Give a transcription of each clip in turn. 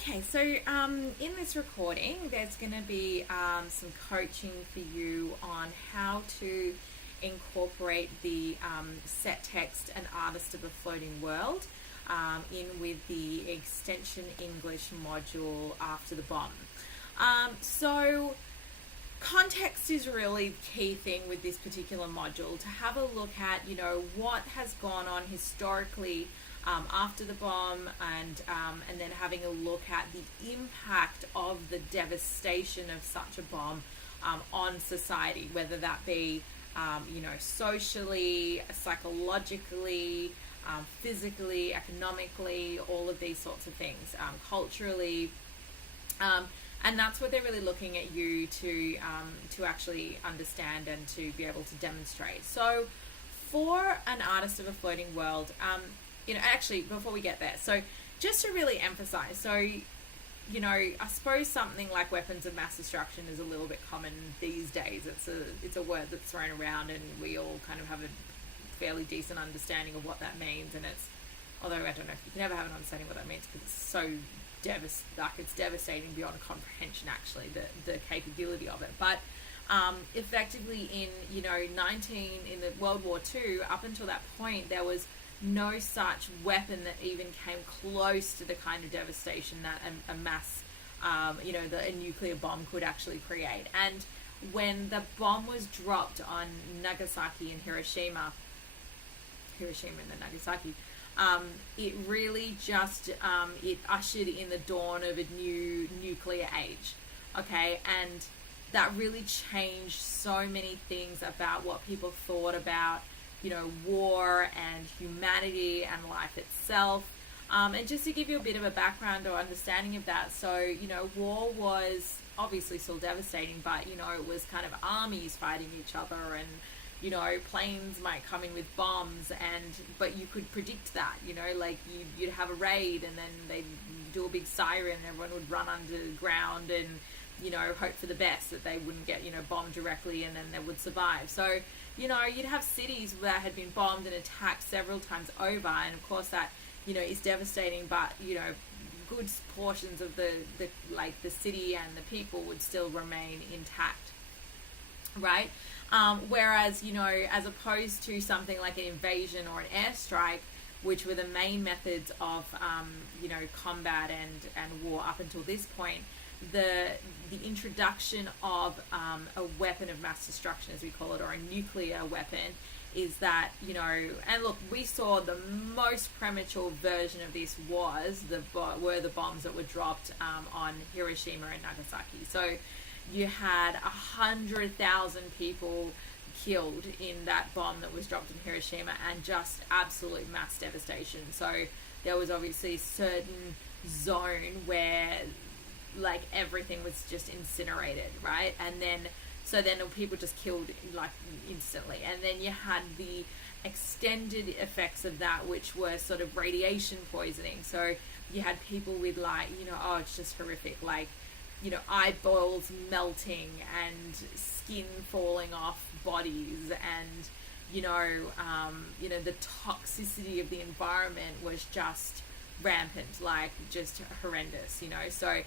Okay, so in this recording, there's going to be some coaching for you on how to incorporate the set text and artist of a floating world in with the extension English module after the bomb. So context is really the key thing with this particular module, to have a look at, what has gone on historically after the bomb, and then having a look at the impact of the devastation of such a bomb on society, whether that be socially, psychologically, physically, economically, all of these sorts of things, culturally. And that's what they're really looking at you to actually understand and to be able to demonstrate. So for an artist of a floating world, actually, before we get there, so just to really emphasize, so, I suppose something like weapons of mass destruction is a little bit common these days. It's a word that's thrown around, and we all kind of have a fairly decent understanding of what that means. And although I don't know if you can ever have an understanding of what that means, because it's so it's devastating beyond comprehension, actually, the capability of it. But effectively in in the World War II, up until that point, there was no such weapon that even came close to the kind of devastation that a mass a nuclear bomb could actually create. And when the bomb was dropped on Nagasaki and Hiroshima and Nagasaki, it really just it ushered in the dawn of a new nuclear age. Okay, and that really changed so many things about what people thought about war and humanity and life itself. And just to give you a bit of a background or understanding of that, so war was obviously still devastating, but it was kind of armies fighting each other, and planes might come in with bombs, but you could predict that, like you'd have a raid, and then they'd do a big siren, and everyone would run underground and, hope for the best, that they wouldn't get, bombed directly, and then they would survive. So, you'd have cities that had been bombed and attacked several times over, and of course that, is devastating, but, good portions of the city and the people would still remain intact, right? Whereas, as opposed to something like an invasion or an airstrike, which were the main methods of, combat and war up until this point, the introduction of a weapon of mass destruction, as we call it, or a nuclear weapon, is that, and look, we saw the most premature version of this were the bombs that were dropped on Hiroshima and Nagasaki. So you had 100,000 people killed in that bomb that was dropped in Hiroshima, and just absolute mass devastation. So there was obviously a certain zone where everything was just incinerated, right? And then people just killed instantly. And then you had the extended effects of that, which were sort of radiation poisoning. So you had people with it's just horrific, eyeballs melting and skin falling off bodies, and the toxicity of the environment was just rampant, just horrendous. So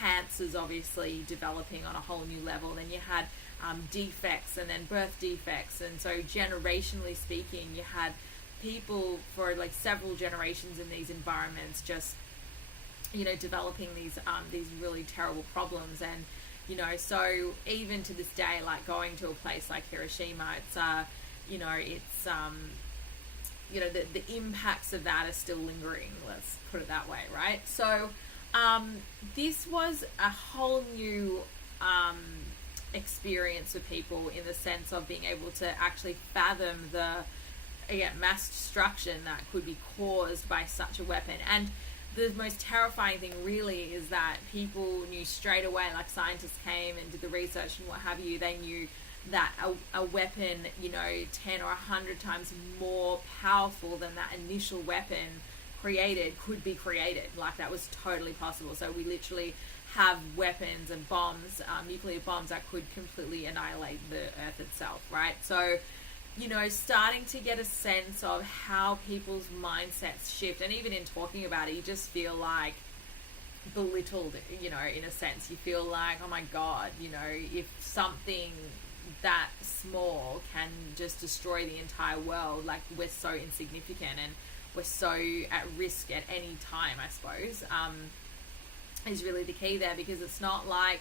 cancers obviously developing on a whole new level. Then you had defects, and then birth defects, and so generationally speaking, you had people for several generations in these environments just developing these really terrible problems. And so even to this day, going to a place like Hiroshima, it's the impacts of that are still lingering, let's put it that way, right? So this was a whole new experience for people, in the sense of being able to actually fathom the mass destruction that could be caused by such a weapon. And the most terrifying thing really is that people knew straight away, scientists came and did the research and what have you, they knew that a weapon, 10 or 100 times more powerful than that initial weapon created could be created. That was totally possible. So we literally have weapons and bombs, nuclear bombs, that could completely annihilate the Earth itself, right? So starting to get a sense of how people's mindsets shift. And even in talking about it, you just feel like belittled, you know, in a sense. You feel like, oh my God, you know, if something that small can just destroy the entire world, like we're so insignificant and we're so at risk at any time, I suppose, is really the key there, because it's not like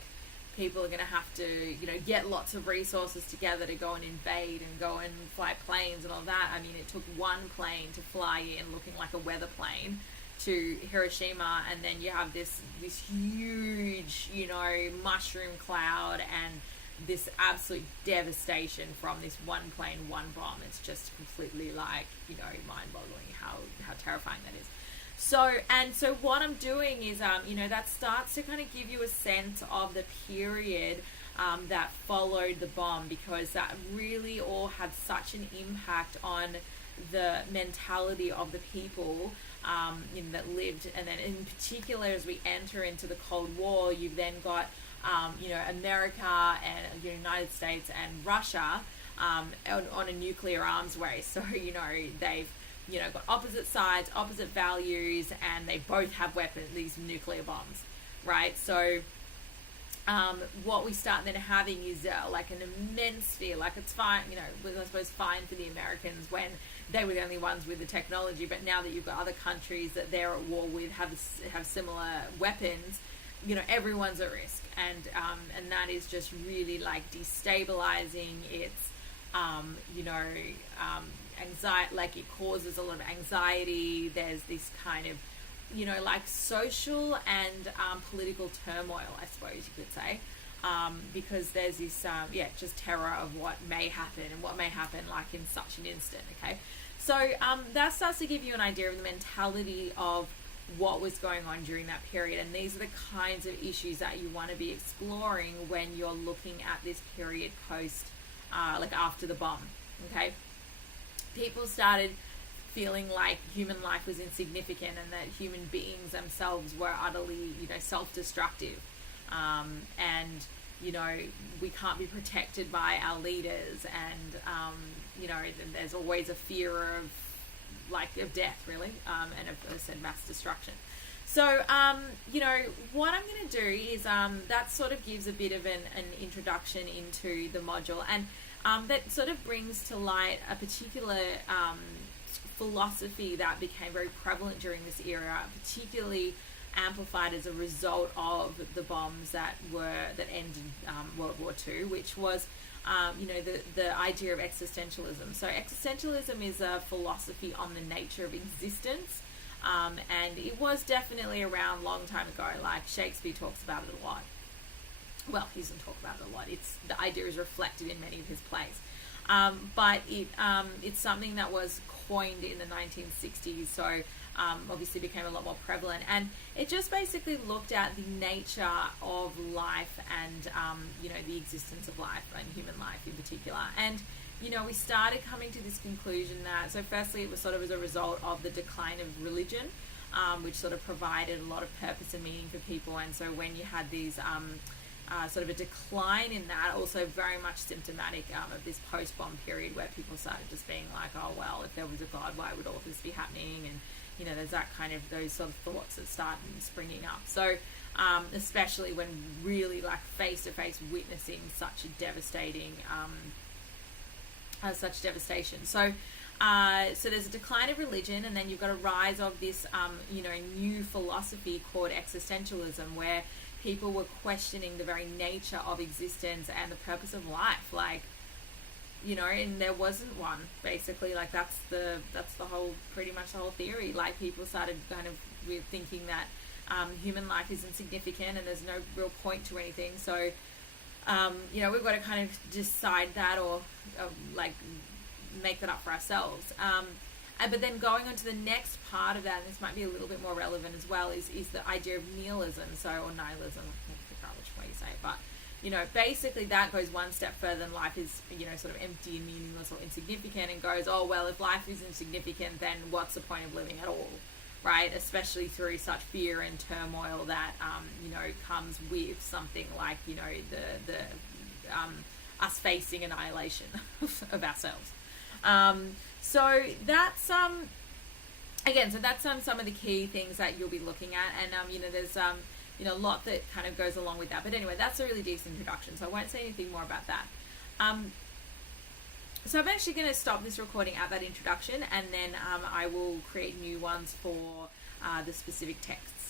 people are going to have to, you know, get lots of resources together to go and invade and go and fly planes and all that. I mean, it took one plane to fly in looking like a weather plane to Hiroshima, and then you have this huge, you know, mushroom cloud and this absolute devastation from this one plane, one bomb. It's just completely, like, you know, mind-boggling how terrifying that is. So what I'm doing is, you know, that starts to kind of give you a sense of the period that followed the bomb, because that really all had such an impact on the mentality of the people that lived. And then in particular, as we enter into the Cold War, you've then got, you know, America and the United States and Russia on a nuclear arms race. So, you know, they've, you know, got opposite sides, opposite values, and they both have weapons, these nuclear bombs, right? So what we start then having is like an immense fear. Like, it's fine, you know, was I suppose fine for the Americans when they were the only ones with the technology, but now that you've got other countries that they're at war with have similar weapons, you know, everyone's at risk, and that is just really, like, destabilizing. It's you know, anxiety, like, it causes a lot of anxiety. There's this kind of, you know, like, social and political turmoil, I suppose you could say, because there's this just terror of what may happen, and what may happen, like, in such an instant. Okay, so that starts to give you an idea of the mentality of what was going on during that period, and these are the kinds of issues that you want to be exploring when you're looking at this period post, like, after the bomb. Okay, people started feeling like human life was insignificant, and that human beings themselves were utterly, you know, self-destructive, and, you know, we can't be protected by our leaders, and you know, there's always a fear of, like, of death, really, and of, as I said, mass destruction. So, you know, what I'm going to do is that sort of gives a bit of an introduction into the module, and that sort of brings to light a particular philosophy that became very prevalent during this era, particularly amplified as a result of the bombs that ended World War II, which was you know, the idea of existentialism. So existentialism is a philosophy on the nature of existence, and it was definitely around a long time ago. Like, Shakespeare talks about it a lot. Well, he doesn't talk about it a lot. The idea is reflected in many of his plays, but it's something that was coined in the 1960s. So obviously became a lot more prevalent, and it just basically looked at the nature of life and you know, the existence of life, and human life in particular. And, you know, we started coming to this conclusion that, so firstly, it was sort of as a result of the decline of religion, which sort of provided a lot of purpose and meaning for people. And so when you had these sort of a decline in that, also very much symptomatic of this post-bomb period, where people started just being like, oh, well, if there was a God, why would all this be happening? And, you know, there's that kind of, those sort of thoughts that start springing up. So especially when really, like, face-to-face witnessing such a devastating such devastation. So so there's a decline of religion, and then you've got a rise of this you know, new philosophy called existentialism, where people were questioning the very nature of existence and the purpose of life. Like, you know, and there wasn't one, basically. Like, that's the whole, pretty much the whole theory. Like, people started kind of thinking that human life is insignificant and there's no real point to anything. So you know, we've got to kind of decide that, or like, make that up for ourselves. But then going on to the next part of that, and this might be a little bit more relevant as well, is the idea of nihilism, or nihilism, I forgot which way you say it, but, you know, basically that goes one step further, and life is, you know, sort of empty and meaningless or insignificant, and goes, oh, well, if life is insignificant, then what's the point of living at all, right? Especially through such fear and turmoil that, you know, comes with something like, you know, the us facing annihilation of ourselves. So that's again, so that's some of the key things that you'll be looking at, and there's a lot that kind of goes along with that. But anyway, that's a really decent introduction, so I won't say anything more about that. So I'm actually going to stop this recording at that introduction, and then I will create new ones for the specific texts.